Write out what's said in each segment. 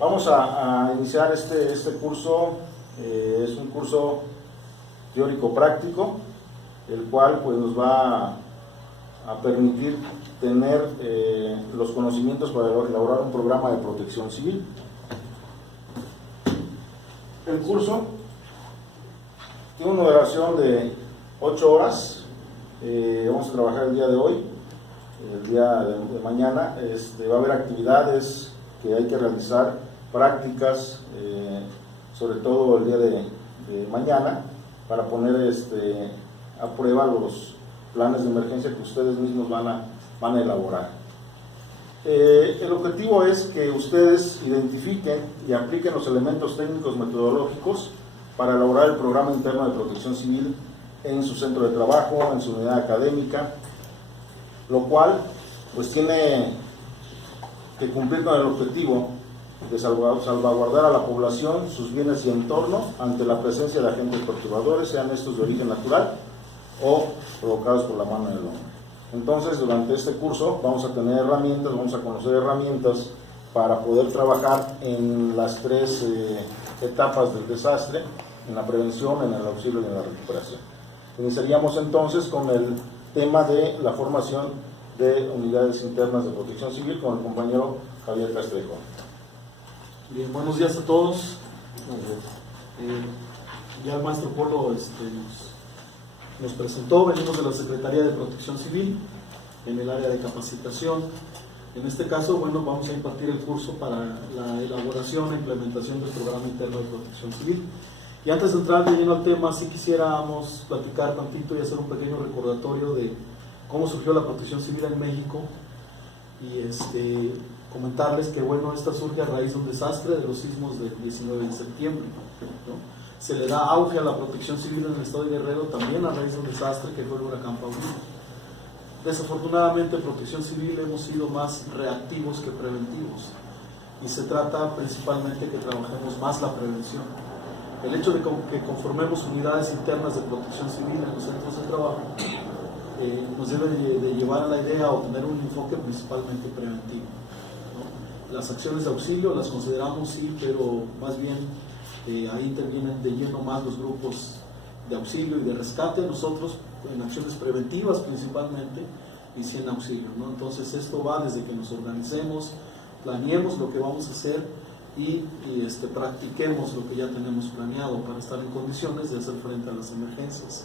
Vamos a iniciar este curso. Es un curso teórico-práctico, el cual pues nos va a permitir tener los conocimientos para elaborar un programa de protección civil. El curso tiene una duración de 8 horas. Vamos a trabajar el día de hoy, el día de mañana. Va a haber actividades que hay que realizar, prácticas, sobre todo el día de mañana, para poner a prueba los planes de emergencia que ustedes mismos van a elaborar. El objetivo es que ustedes identifiquen y apliquen los elementos técnicos metodológicos para elaborar el programa interno de protección civil en su centro de trabajo, en su unidad académica, lo cual pues tiene que cumplir con el objetivo de salvaguardar a la población, sus bienes y entorno ante la presencia de agentes perturbadores, sean estos de origen natural o provocados por la mano del hombre. Entonces, durante este curso vamos a tener herramientas, vamos a conocer herramientas para poder trabajar en las 3 etapas del desastre, en la prevención, en el auxilio y en la recuperación. Iniciaríamos entonces con el tema de la formación de unidades internas de protección civil con el compañero Javier Castrejo. Bien, buenos días a todos. Ya el maestro Polo nos presentó. Venimos de la Secretaría de Protección Civil en el área de capacitación. En este caso, bueno, vamos a impartir el curso para la elaboración e implementación del programa interno de protección civil. Y antes de entrar de lleno al tema, sí quisiéramos platicar tantito y hacer un pequeño recordatorio de cómo surgió la protección civil en México y comentarles que, bueno, esta surge a raíz de un desastre de los sismos del 19 de septiembre, ¿no? Se le da auge a la protección civil en el estado de Guerrero también a raíz de un desastre que fue el huracán Paulino. Desafortunadamente, en protección civil hemos sido más reactivos que preventivos y se trata principalmente que trabajemos más la prevención. El hecho de que conformemos unidades internas de protección civil en los centros de trabajo nos debe de llevar a la idea o tener un enfoque principalmente preventivo, ¿no? Las acciones de auxilio las consideramos sí, pero más bien ahí intervienen de lleno más los grupos de auxilio y de rescate, nosotros en acciones preventivas principalmente y sí en auxilio, ¿no? Entonces esto va desde que nos organicemos, planeemos lo que vamos a hacer y practiquemos lo que ya tenemos planeado para estar en condiciones de hacer frente a las emergencias.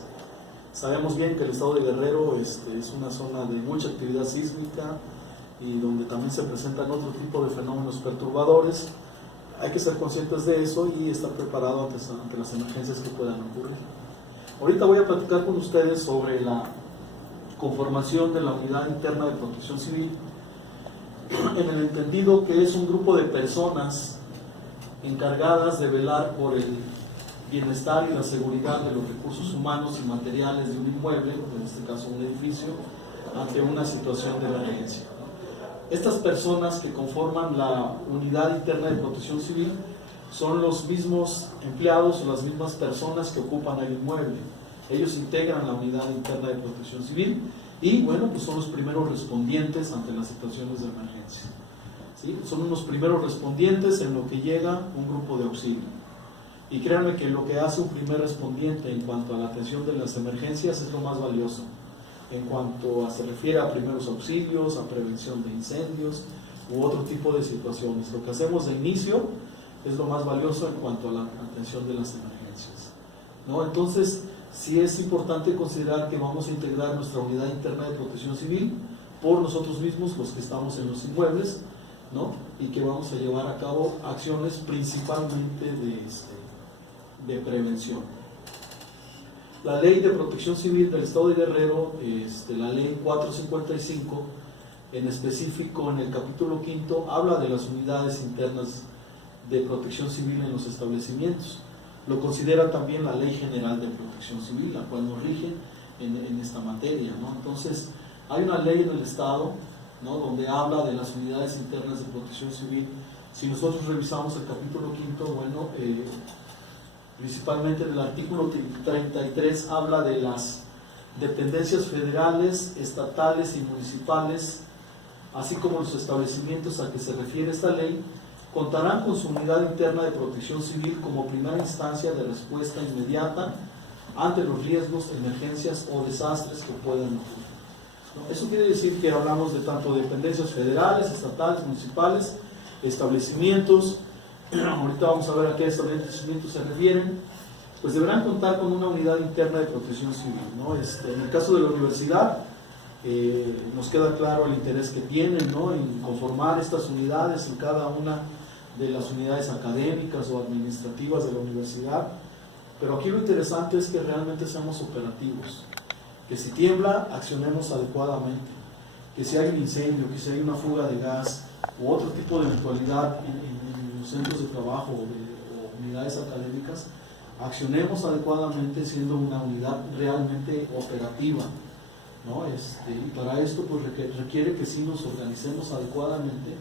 Sabemos bien que el estado de Guerrero es una zona de mucha actividad sísmica y donde también se presentan otro tipo de fenómenos perturbadores. Hay que ser conscientes de eso y estar preparado ante las emergencias que puedan ocurrir. Ahorita voy a platicar con ustedes sobre la conformación de la unidad interna de protección civil, en el entendido que es un grupo de personas encargadas de velar por el bienestar y la seguridad de los recursos humanos y materiales de un inmueble, en este caso un edificio, ante una situación de emergencia. Estas personas que conforman la unidad interna de protección civil son los mismos empleados o las mismas personas que ocupan el inmueble. Ellos integran la unidad interna de protección civil y, bueno, pues son los primeros respondientes ante las situaciones de emergencia, ¿sí? Son unos primeros respondientes en lo que llega un grupo de auxilio. Y créanme que lo que hace un primer respondiente en cuanto a la atención de las emergencias es lo más valioso, en cuanto se refiere a primeros auxilios, a prevención de incendios u otro tipo de situaciones. Lo que hacemos de inicio es lo más valioso en cuanto a la atención de las emergencias, ¿no? Entonces, sí es importante considerar que vamos a integrar nuestra unidad interna de protección civil por nosotros mismos, los que estamos en los inmuebles, ¿no? Y que vamos a llevar a cabo acciones principalmente de prevención. La Ley de Protección Civil del Estado de Guerrero, la Ley 455, en específico en el capítulo 5, habla de las unidades internas de protección civil en los establecimientos. Lo considera también la Ley General de Protección Civil, la cual nos rige en esta materia, ¿no? Entonces, hay una ley en el Estado, ¿no?, donde habla de las unidades internas de protección civil. Si nosotros revisamos el capítulo 5, bueno, principalmente en el artículo 33 habla de las dependencias federales, estatales y municipales, así como los establecimientos a que se refiere esta ley, contarán con su unidad interna de protección civil como primera instancia de respuesta inmediata ante los riesgos, emergencias o desastres que puedan ocurrir. Eso quiere decir que hablamos de tanto dependencias federales, estatales, municipales, establecimientos. Ahorita vamos a ver a qué establecimientos se refieren. Pues deberán contar con una unidad interna de protección civil, ¿no? En el caso de la universidad, nos queda claro el interés que tienen, ¿no?, en conformar estas unidades en cada una de las unidades académicas o administrativas de la universidad. Pero aquí lo interesante es que realmente seamos operativos, que si tiembla, accionemos adecuadamente, que si hay un incendio, que si hay una fuga de gas u otro tipo de eventualidad en los centros de trabajo o unidades académicas, accionemos adecuadamente siendo una unidad realmente operativa, ¿no? Y para esto pues requiere que sí nos organicemos adecuadamente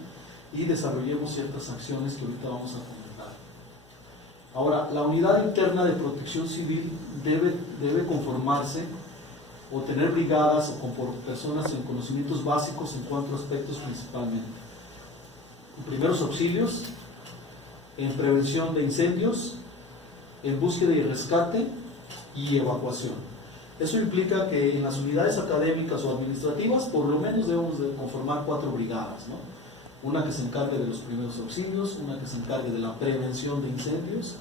y desarrollemos ciertas acciones que ahorita vamos a comentar. Ahora, la unidad interna de protección civil debe conformarse o tener brigadas o con personas en conocimientos básicos en 4 aspectos principalmente: en primeros auxilios, en prevención de incendios, en búsqueda y rescate y evacuación. Eso implica que en las unidades académicas o administrativas por lo menos debemos de conformar 4 brigadas, ¿no? Una que se encargue de los primeros auxilios, una que se encargue de la prevención de incendios,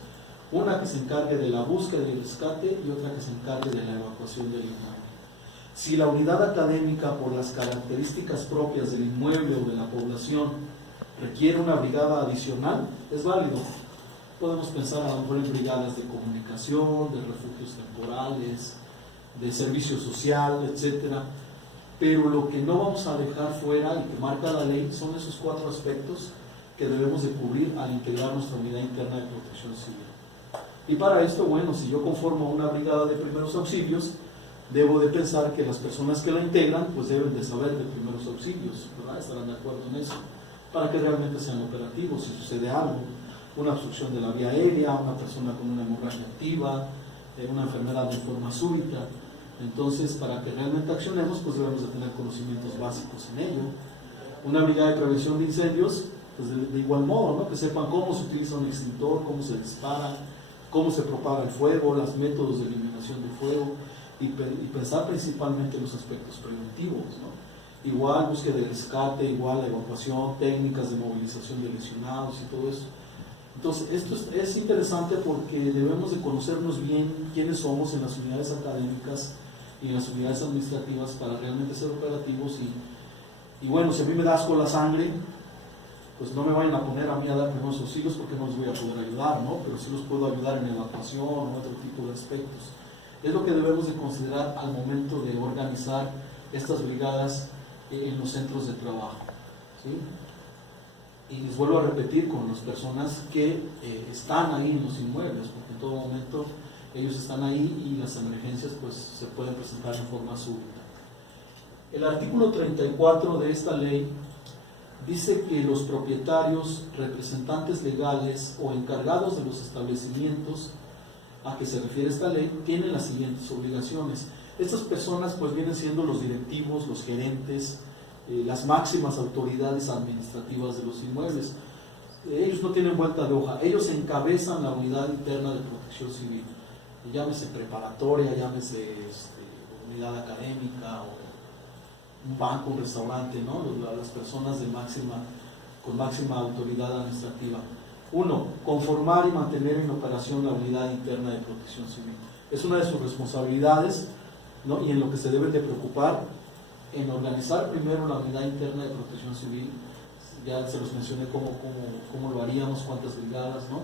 una que se encargue de la búsqueda y rescate y otra que se encargue de la evacuación del inmueble. Si la unidad académica, por las características propias del inmueble o de la población, requiere una brigada adicional, es válido. Podemos pensar a lo mejor en brigadas de comunicación, de refugios temporales, de servicio social, etcétera. Pero lo que no vamos a dejar fuera y que marca la ley son esos 4 aspectos que debemos de cubrir al integrar nuestra unidad interna de protección civil. Y para esto, bueno, si yo conformo una brigada de primeros auxilios, debo de pensar que las personas que la integran pues deben de saber de primeros auxilios, ¿verdad? Estarán de acuerdo en eso, para que realmente sean operativos. Si sucede algo, una obstrucción de la vía aérea, una persona con una hemorragia activa, una enfermedad de forma súbita, entonces para que realmente accionemos pues debemos de tener conocimientos básicos en ello. Una brigada de prevención de incendios, pues de igual modo, ¿no?, que sepan cómo se utiliza un extintor, cómo se dispara, cómo se propaga el fuego, los métodos de eliminación de fuego, y pensar principalmente en los aspectos preventivos, ¿no? Igual búsqueda de rescate, igual la evacuación, técnicas de movilización de lesionados y todo eso. Entonces, esto es interesante porque debemos de conocernos bien quiénes somos en las unidades académicas y en las unidades administrativas para realmente ser operativos. Y bueno, si a mí me da asco la sangre, pues no me vayan a poner a mí a dar primeros auxilios porque no les voy a poder ayudar, ¿no? Pero sí los puedo ayudar en evacuación o otro tipo de aspectos. Es lo que debemos de considerar al momento de organizar estas brigadas en los centros de trabajo, ¿sí? Y les vuelvo a repetir, con las personas que están ahí en los inmuebles, porque en todo momento ellos están ahí y las emergencias pues se pueden presentar en forma súbita. El artículo 34 de esta ley dice que los propietarios, representantes legales o encargados de los establecimientos a que se refiere esta ley tienen las siguientes obligaciones. Estas personas pues vienen siendo los directivos, los gerentes, las máximas autoridades administrativas de los inmuebles. Ellos no tienen vuelta de hoja, ellos encabezan la unidad interna de protección civil, llámese preparatoria, llámese unidad académica o un banco, un restaurante, ¿no? Las personas con máxima autoridad administrativa. 1. Conformar y mantener en operación la unidad interna de protección civil. Es una de sus responsabilidades, ¿no? Y en lo que se deben de preocupar en organizar primero la unidad interna de protección civil. Ya se los mencioné cómo lo haríamos, cuántas brigadas, ¿no?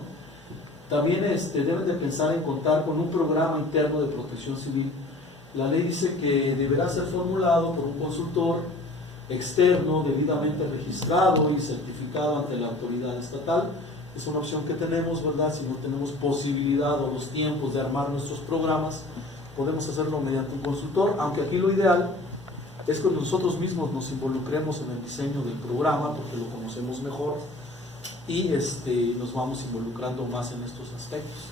También deben de pensar en contar con un programa interno de protección civil. La ley dice que deberá ser formulado por un consultor externo debidamente registrado y certificado ante la autoridad estatal. Es una opción que tenemos, ¿verdad? Si no tenemos posibilidad o los tiempos de armar nuestros programas, podemos hacerlo mediante un consultor, aunque aquí lo ideal es que nosotros mismos nos involucremos en el diseño del programa porque lo conocemos mejor y nos vamos involucrando más en estos aspectos.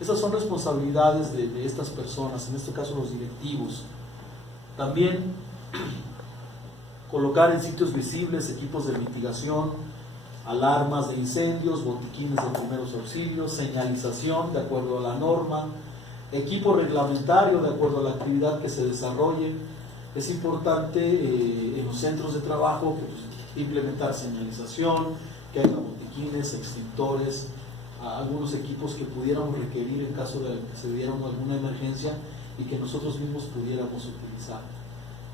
Esas son responsabilidades de estas personas, en este caso los directivos. También colocar en sitios visibles equipos de mitigación, alarmas de incendios, botiquines de primeros auxilios, señalización de acuerdo a la norma, equipo reglamentario de acuerdo a la actividad que se desarrolle. Es importante en los centros de trabajo implementar señalización, que haya botiquines, extintores, algunos equipos que pudiéramos requerir en caso de que se diera alguna emergencia y que nosotros mismos pudiéramos utilizar,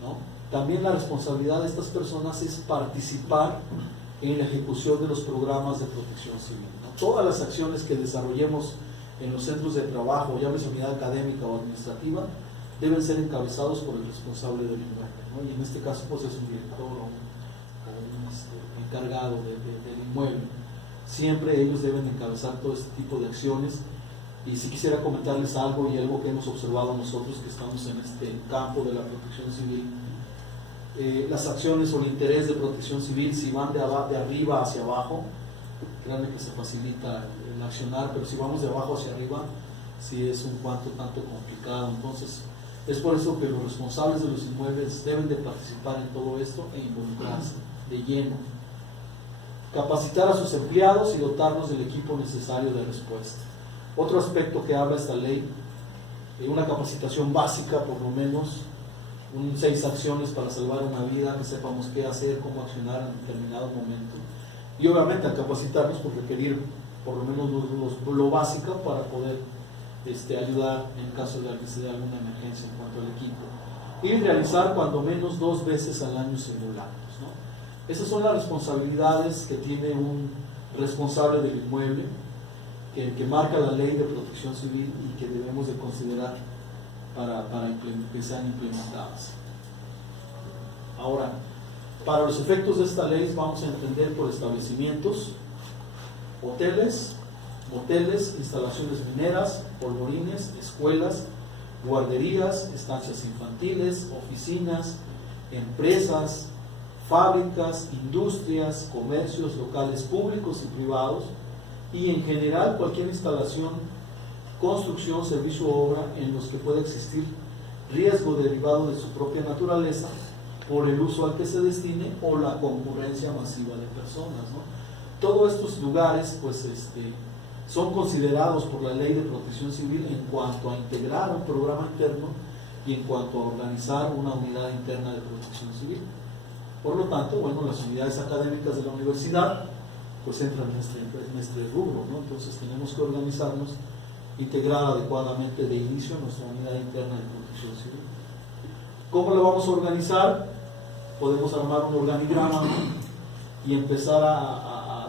¿no? También la responsabilidad de estas personas es participar en la ejecución de los programas de protección civil, ¿no? Todas las acciones que desarrollemos en los centros de trabajo, llámese unidad académica o administrativa, deben ser encabezados por el responsable del inmueble, ¿no? Y en este caso pues es un director o un encargado del inmueble. Siempre ellos deben encabezar todo este tipo de acciones. Y si quisiera comentarles algo y algo que hemos observado nosotros que estamos en este campo de la protección civil, las acciones o el interés de protección civil, si van de arriba hacia abajo, créanme que se facilita el accionar, pero si vamos de abajo hacia arriba, sí es un tanto complicado. Entonces, es por eso que los responsables de los inmuebles deben de participar en todo esto e involucrarse de lleno. Capacitar a sus empleados y dotarnos del equipo necesario de respuesta. Otro aspecto que habla esta ley, una capacitación básica, por lo menos, 6 acciones para salvar una vida, que sepamos qué hacer, cómo accionar en determinado momento. Y obviamente al capacitarnos, pues requerir por lo menos lo básico para poder ayudar en caso de que se dé alguna emergencia en cuanto al equipo. Y realizar cuando menos 2 veces al año simulacros, ¿no? Esas son las responsabilidades que tiene un responsable del inmueble, que marca la ley de protección civil y que debemos de considerar para que sean implementadas. Ahora, para los efectos de esta ley vamos a entender por establecimientos, hoteles, moteles, instalaciones mineras, polvorines, escuelas, guarderías, estancias infantiles, oficinas, empresas, fábricas, industrias, comercios locales públicos y privados, y en general cualquier instalación, construcción, servicio o obra en los que pueda existir riesgo derivado de su propia naturaleza por el uso al que se destine o la concurrencia masiva de personas, ¿no? Todos estos lugares pues son considerados por la ley de protección civil en cuanto a integrar un programa interno y en cuanto a organizar una unidad interna de protección civil. Por lo tanto, bueno, las unidades académicas de la universidad pues entran en este rubro, ¿no? Entonces tenemos que organizarnos, integrar adecuadamente de inicio nuestra unidad interna de protección civil. ¿Cómo lo vamos a organizar? Podemos armar un organigrama y empezar a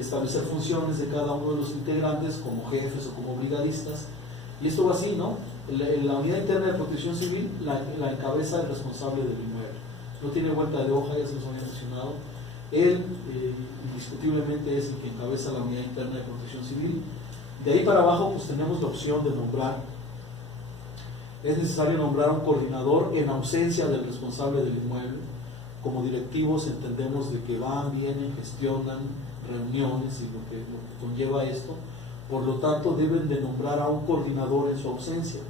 establecer funciones de cada uno de los integrantes como jefes o como brigadistas, y esto va así, ¿no? La unidad interna de protección civil la encabeza el responsable del inmueble, no tiene vuelta de hoja, ya se los había mencionado. Él indiscutiblemente es el que encabeza la unidad interna de protección civil. De ahí para abajo pues tenemos la opción de nombrar. Es necesario nombrar un coordinador en ausencia del responsable del inmueble. Como directivos entendemos de que van, vienen, gestionan reuniones y lo que conlleva esto. Por lo tanto deben de nombrar a un coordinador en su ausencia,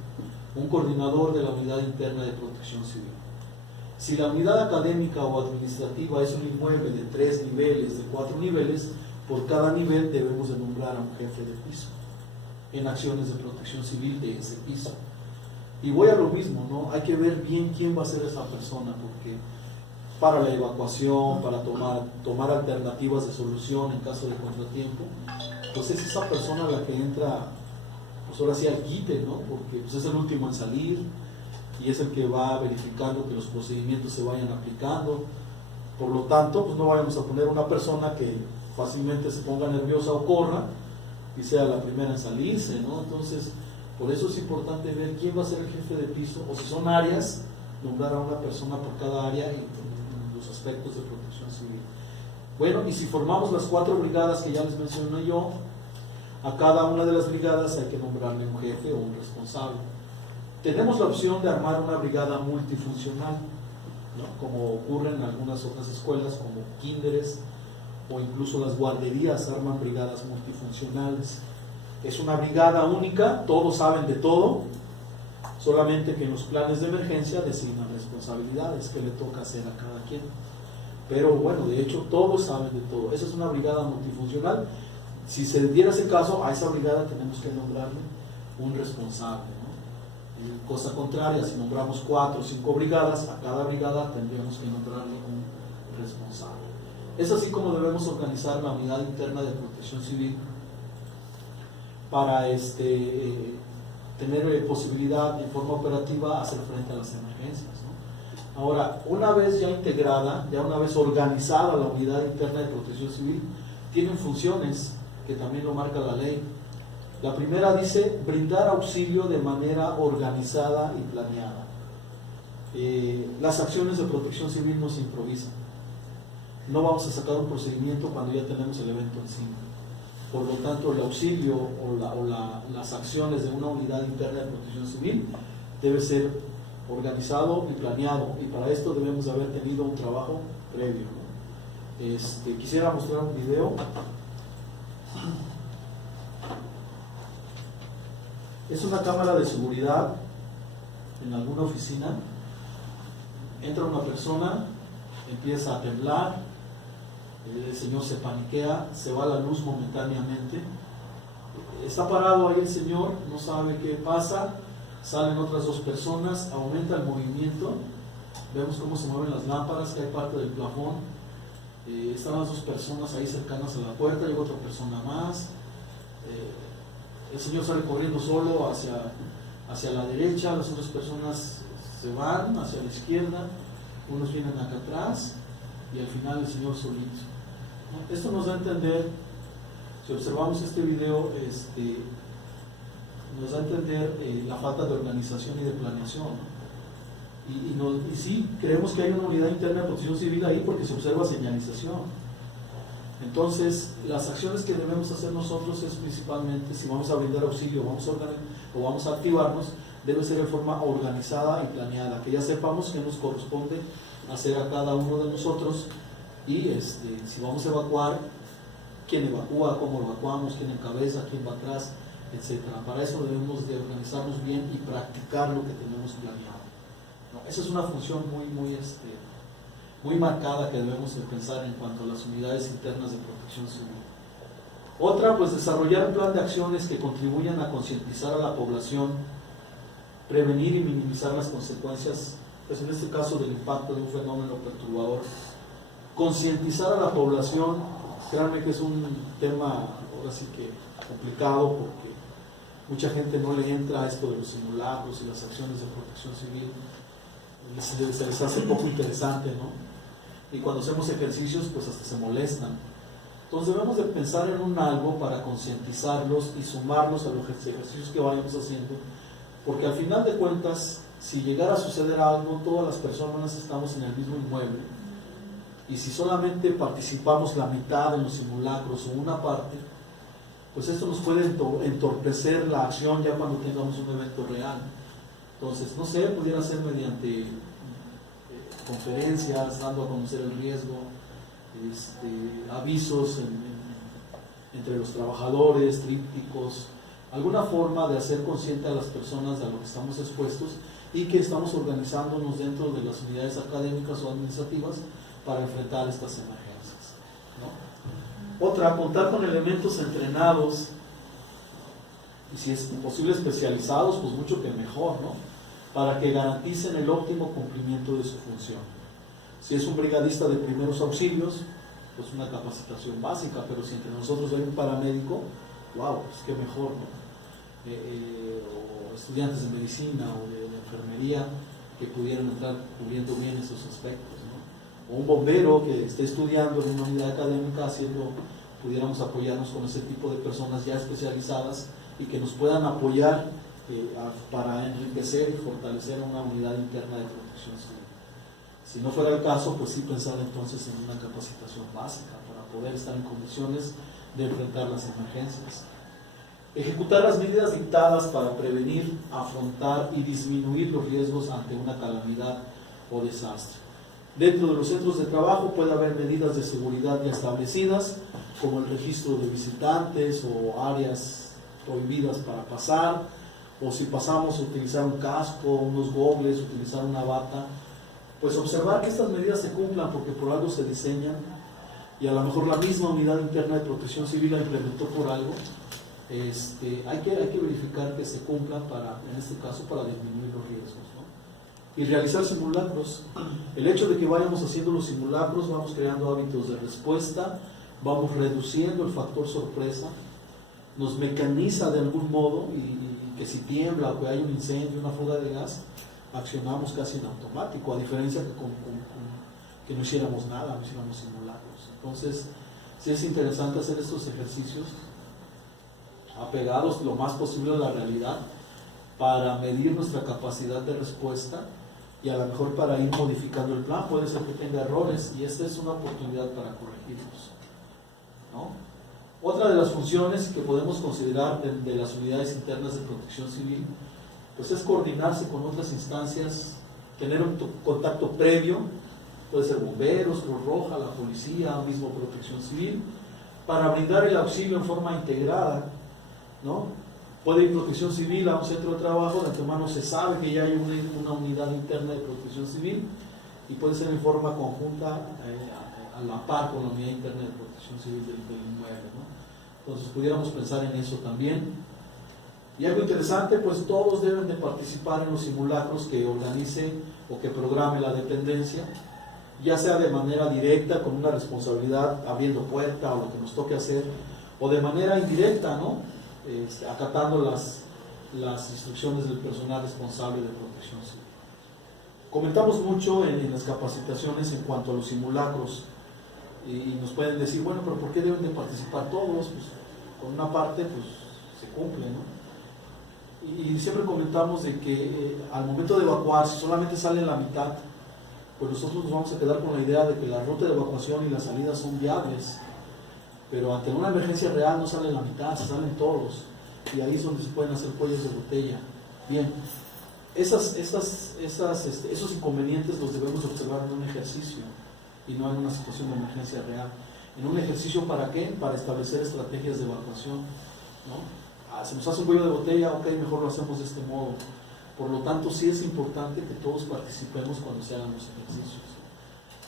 un coordinador de la unidad interna de protección civil. Si la unidad académica o administrativa es un inmueble de 3 niveles, de 4 niveles, por cada nivel debemos de nombrar a un jefe de piso en acciones de protección civil de ese piso. Y voy a lo mismo, ¿no? Hay que ver bien quién va a ser esa persona, porque para la evacuación, para tomar alternativas de solución en caso de contratiempo, pues es esa persona la que entra, pues ahora sí al quite, ¿no? Porque pues es el último en salir y es el que va verificando que los procedimientos se vayan aplicando. Por lo tanto, pues no vayamos a poner una persona que fácilmente se ponga nerviosa o corra y sea la primera en salirse, ¿no? Entonces, por eso es importante ver quién va a ser el jefe de piso, o si son áreas, nombrar a una persona por cada área en los aspectos de protección civil. Bueno, y si formamos las 4 brigadas que ya les mencioné yo, a cada una de las brigadas hay que nombrarle un jefe o un responsable. Tenemos la opción de armar una brigada multifuncional, ¿no? Como ocurre en algunas otras escuelas como kinderes o incluso las guarderías arman brigadas multifuncionales. Es una brigada única, todos saben de todo, solamente que en los planes de emergencia designan responsabilidades que le toca hacer a cada quien. Pero bueno, de hecho todos saben de todo. Esa es una brigada multifuncional. Si se diera ese caso, a esa brigada tenemos que nombrarle un responsable, ¿no? Y cosa contraria, si nombramos 4 o 5 brigadas, a cada brigada tendríamos que nombrarle un responsable. Es así como debemos organizar la unidad interna de protección civil para tener posibilidad de forma operativa hacer frente a las emergencias, ¿no? Ahora, una vez ya integrada, ya una vez organizada la unidad interna de protección civil, tienen funciones que también lo marca la ley. La primera dice brindar auxilio de manera organizada y planeada. Las acciones de protección civil no se improvisan. No vamos a sacar un procedimiento cuando ya tenemos el evento encima. Por lo tanto, el auxilio o las acciones de una unidad interna de protección civil debe ser organizado y planeado, y para esto debemos haber tenido un trabajo previo, ¿no? Quisiera mostrar un video. Es una cámara de seguridad en alguna oficina. Entra una persona, empieza a temblar, el señor se paniquea, se va la luz momentáneamente, está parado ahí el señor, no sabe qué pasa, salen otras 2 personas, aumenta el movimiento, vemos cómo se mueven las lámparas, cae parte del plafón, están las 2 personas ahí cercanas a la puerta, llega otra persona más, el señor sale corriendo solo hacia la derecha, las otras personas se van hacia la izquierda, unos vienen acá atrás y al final el señor solito. Esto nos da a entender, si observamos este video, nos da a entender la falta de organización y de planeación, ¿no? Y sí, creemos que hay una unidad interna de protección civil ahí porque se observa señalización. Entonces, las acciones que debemos hacer nosotros es principalmente, si vamos a brindar auxilio o vamos a activarnos, debe ser de forma organizada y planeada, que ya sepamos qué nos corresponde hacer a cada uno de nosotros, y si vamos a evacuar, quién evacúa, cómo evacuamos, quién encabeza, quién va atrás, etcétera. Para eso debemos de organizarnos bien y practicar lo que tenemos planeado, ¿no? Esa es una función muy marcada que debemos de pensar en cuanto a las unidades internas de protección civil. Otra, pues desarrollar un plan de acciones que contribuyan a concientizar a la población, prevenir y minimizar las consecuencias, pues en este caso del impacto de un fenómeno perturbador. Concientizar a la población, créanme que es un tema ahora sí que complicado, porque mucha gente no le entra a esto de los simulacros y las acciones de protección civil, se les hace poco interesante, ¿no? Y cuando hacemos ejercicios, pues hasta se molestan. Entonces debemos de pensar en un algo para concientizarlos y sumarlos a los ejercicios que vayamos haciendo, porque al final de cuentas, si llegara a suceder algo, todas las personas estamos en el mismo inmueble, y si solamente participamos la mitad en los simulacros o una parte, pues esto nos puede entorpecer la acción ya cuando tengamos un evento real. Entonces, no sé, pudiera ser mediante conferencias, dando a conocer el riesgo, avisos entre los trabajadores, trípticos, alguna forma de hacer consciente a las personas de a lo que estamos expuestos y que estamos organizándonos dentro de las unidades académicas o administrativas para enfrentar estas emergencias, ¿no? Otra, contar con elementos entrenados y si es posible especializados, pues mucho que mejor, ¿no? Para que garanticen el óptimo cumplimiento de su función. Si es un brigadista de primeros auxilios, pues una capacitación básica, pero si entre nosotros hay un paramédico, wow, pues qué mejor, ¿no? O estudiantes de medicina o de enfermería que pudieran estar cubriendo bien esos aspectos, ¿no? O un bombero que esté estudiando en una unidad académica, pudiéramos apoyarnos con ese tipo de personas ya especializadas y que nos puedan apoyar para enriquecer y fortalecer una unidad interna de protección civil. Si no fuera el caso, pues sí pensar entonces en una capacitación básica para poder estar en condiciones de enfrentar las emergencias. Ejecutar las medidas dictadas para prevenir, afrontar y disminuir los riesgos ante una calamidad o desastre. Dentro de los centros de trabajo puede haber medidas de seguridad ya establecidas, como el registro de visitantes o áreas prohibidas para pasar, o si pasamos a utilizar un casco, unos gogles, utilizar una bata, pues observar que estas medidas se cumplan, porque por algo se diseñan y a lo mejor la misma unidad interna de protección civil la implementó por algo. Hay que verificar que se cumplan para, en este caso, para disminuir los riesgos, ¿no? Y realizar simulacros. El hecho de que vayamos haciendo los simulacros, vamos creando hábitos de respuesta, vamos reduciendo el factor sorpresa, nos mecaniza de algún modo y que si tiembla o que hay un incendio, una fuga de gas, accionamos casi en automático, a diferencia que no hiciéramos nada, no hiciéramos simulacros. Entonces, sí es interesante hacer estos ejercicios apegados lo más posible a la realidad para medir nuestra capacidad de respuesta y a lo mejor para ir modificando el plan. Puede ser que tenga errores y esta es una oportunidad para corregirlos, ¿no? Otra de las funciones que podemos considerar de las unidades internas de protección civil, pues es coordinarse con otras instancias, tener un contacto previo, puede ser bomberos, Cruz Roja, la policía, mismo protección civil, para brindar el auxilio en forma integrada, ¿no? Puede ir protección civil a un centro de trabajo, de antemano se sabe que ya hay una unidad interna de protección civil y puede ser en forma conjunta a la par con la unidad interna de protección civil del inmueble, ¿no? Entonces pudiéramos pensar en eso también. Y algo interesante, pues todos deben de participar en los simulacros que organice o que programe la dependencia, ya sea de manera directa, con una responsabilidad abriendo puerta o lo que nos toque hacer, o de manera indirecta, ¿no? Acatando las instrucciones del personal responsable de protección civil. Comentamos mucho en las capacitaciones en cuanto a los simulacros y nos pueden decir, bueno, pero ¿por qué deben de participar todos? Pues con una parte pues se cumple, ¿no? Y siempre comentamos de que al momento de evacuar, si solamente sale la mitad, pues nosotros nos vamos a quedar con la idea de que la ruta de evacuación y la salida son viables. Pero ante una emergencia real no sale la mitad, se salen todos. Y ahí es donde se pueden hacer cuellos de botella. Bien, esos inconvenientes los debemos observar en un ejercicio y no en una situación de emergencia real. En un ejercicio, ¿para qué? Para establecer estrategias de evacuación, ¿no? Se nos hace un cuello de botella, ok, mejor lo hacemos de este modo. Por lo tanto, sí es importante que todos participemos cuando se hagan los ejercicios.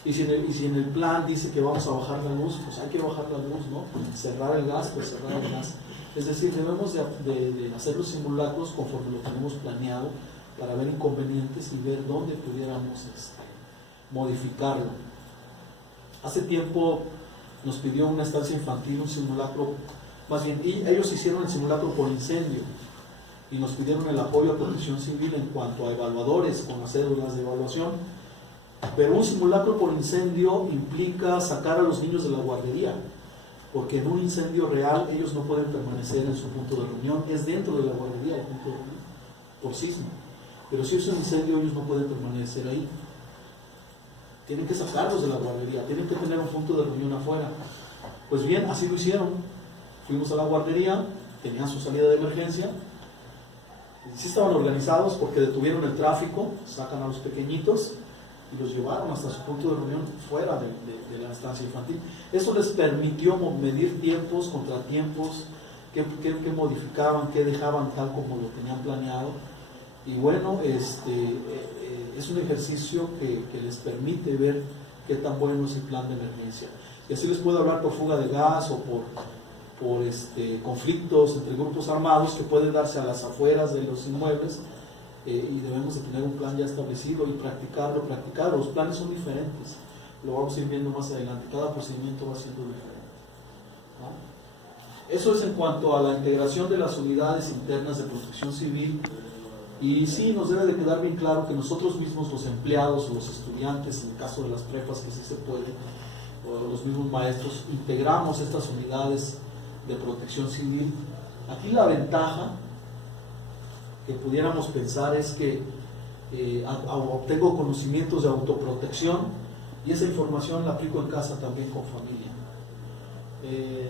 Y si en el plan dice que vamos a bajar la luz, pues hay que bajar la luz, ¿no? Cerrar el gas, pues cerrar el gas. Es decir, debemos de hacer los simulacros conforme lo tenemos planeado para ver inconvenientes y ver dónde pudiéramos modificarlo. Hace tiempo nos pidió una estancia infantil un simulacro, más bien ellos hicieron el simulacro por incendio y nos pidieron el apoyo a protección civil en cuanto a evaluadores con las cédulas de evaluación. Pero un simulacro por incendio implica sacar a los niños de la guardería, porque en un incendio real ellos no pueden permanecer en su punto de reunión, es dentro de la guardería el punto de reunión, por sismo. Pero si es un incendio ellos no pueden permanecer ahí. Tienen que sacarlos de la guardería, tienen que tener un punto de reunión afuera. Pues bien, así lo hicieron. Fuimos a la guardería, tenían su salida de emergencia, sí estaban organizados porque detuvieron el tráfico, sacan a los pequeñitos y los llevaron hasta su punto de reunión fuera de la estancia infantil. Eso les permitió medir tiempos, contratiempos, qué modificaban, qué dejaban tal como lo tenían planeado. Y bueno, es un ejercicio que les permite ver qué tan bueno es el plan de emergencia. Y así les puedo hablar por fuga de gas o por conflictos entre grupos armados que pueden darse a las afueras de los inmuebles. Y debemos de tener un plan ya establecido y practicarlo. Los planes son diferentes, lo vamos a ir viendo más adelante, cada procedimiento va siendo diferente, ¿no? Eso es en cuanto a la integración de las unidades internas de protección civil. Y sí, nos debe de quedar bien claro que nosotros mismos, los empleados o los estudiantes, en el caso de las prepas que sí se puede, o los mismos maestros, integramos estas unidades de protección civil. Aquí la ventaja que pudiéramos pensar es que obtengo conocimientos de autoprotección y esa información la aplico en casa también con familia.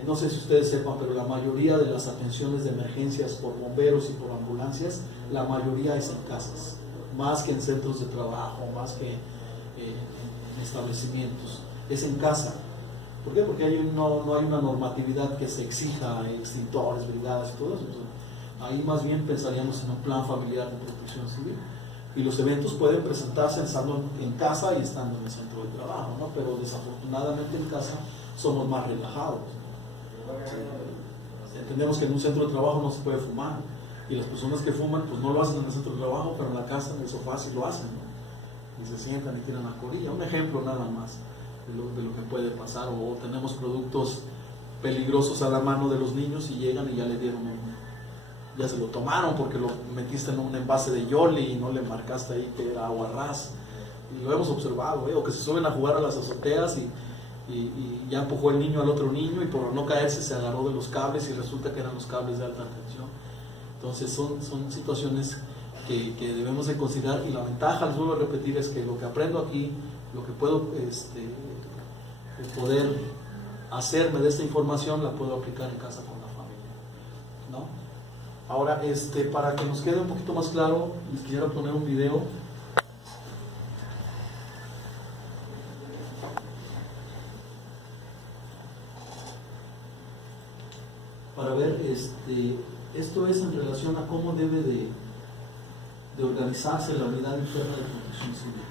No sé si ustedes sepan, pero la mayoría de las atenciones de emergencias por bomberos y por ambulancias, la mayoría es en casas, más que en centros de trabajo, más que en establecimientos, es en casa. ¿Por qué? Porque no hay una normatividad que se exija, extintores, brigadas y todo eso. Ahí más bien pensaríamos en un plan familiar de protección civil. Y los eventos pueden presentarse estando en casa y estando en el centro de trabajo, ¿no? Pero desafortunadamente en casa somos más relajados. Entendemos que en un centro de trabajo no se puede fumar, y las personas que fuman pues no lo hacen en el centro de trabajo, pero en la casa, en el sofá sí lo hacen, ¿no? Y se sientan y tiran la colilla. Un ejemplo nada más de lo que puede pasar. O tenemos productos peligrosos a la mano de los niños y llegan y ya le dieron ya se lo tomaron porque lo metiste en un envase de Yoli y no le marcaste ahí que era agua ras. Y lo hemos observado, o que se suben a jugar a las azoteas y ya empujó el niño al otro niño y por no caerse se agarró de los cables y resulta que eran los cables de alta tensión. Entonces son situaciones que debemos de considerar, y la ventaja, les vuelvo a repetir, es que lo que aprendo aquí, lo que puedo poder hacerme de esta información, la puedo aplicar en casa con la familia, ¿no? Ahora, para que nos quede un poquito más claro, les quisiera poner un video. Para ver, esto es en relación a cómo debe de organizarse la unidad interna de protección civil.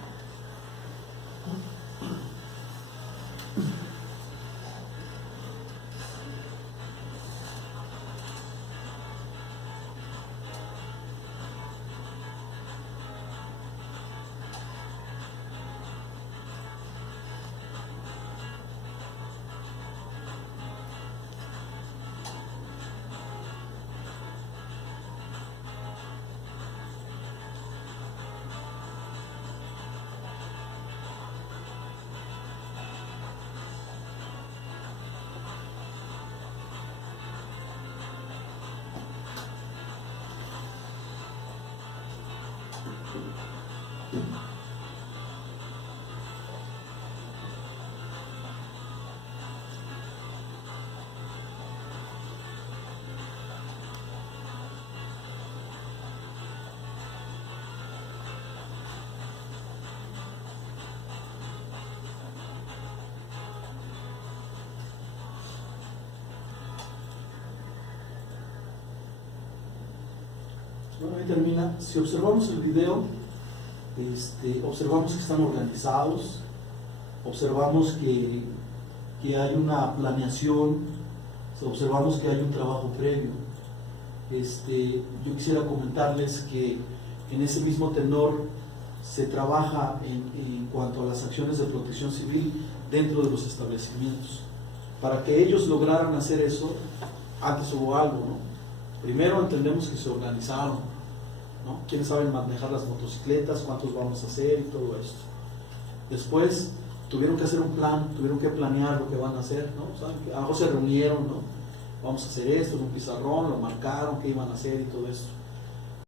Bueno, ahí termina. Si observamos el video, observamos que están organizados, observamos que hay una planeación, observamos que hay un trabajo previo. Yo quisiera comentarles que en ese mismo tenor se trabaja en cuanto a las acciones de protección civil dentro de los establecimientos. Para que ellos lograran hacer eso, antes hubo algo, ¿no? Primero entendemos que se organizaron, ¿no? ¿Quiénes saben manejar las motocicletas? ¿Cuántos vamos a hacer? Y todo esto. Después tuvieron que hacer un plan, tuvieron que planear lo que van a hacer, ¿no? ¿Saben? Algo se reunieron, ¿no? Vamos a hacer esto, en un pizarrón, lo marcaron, qué iban a hacer y todo esto.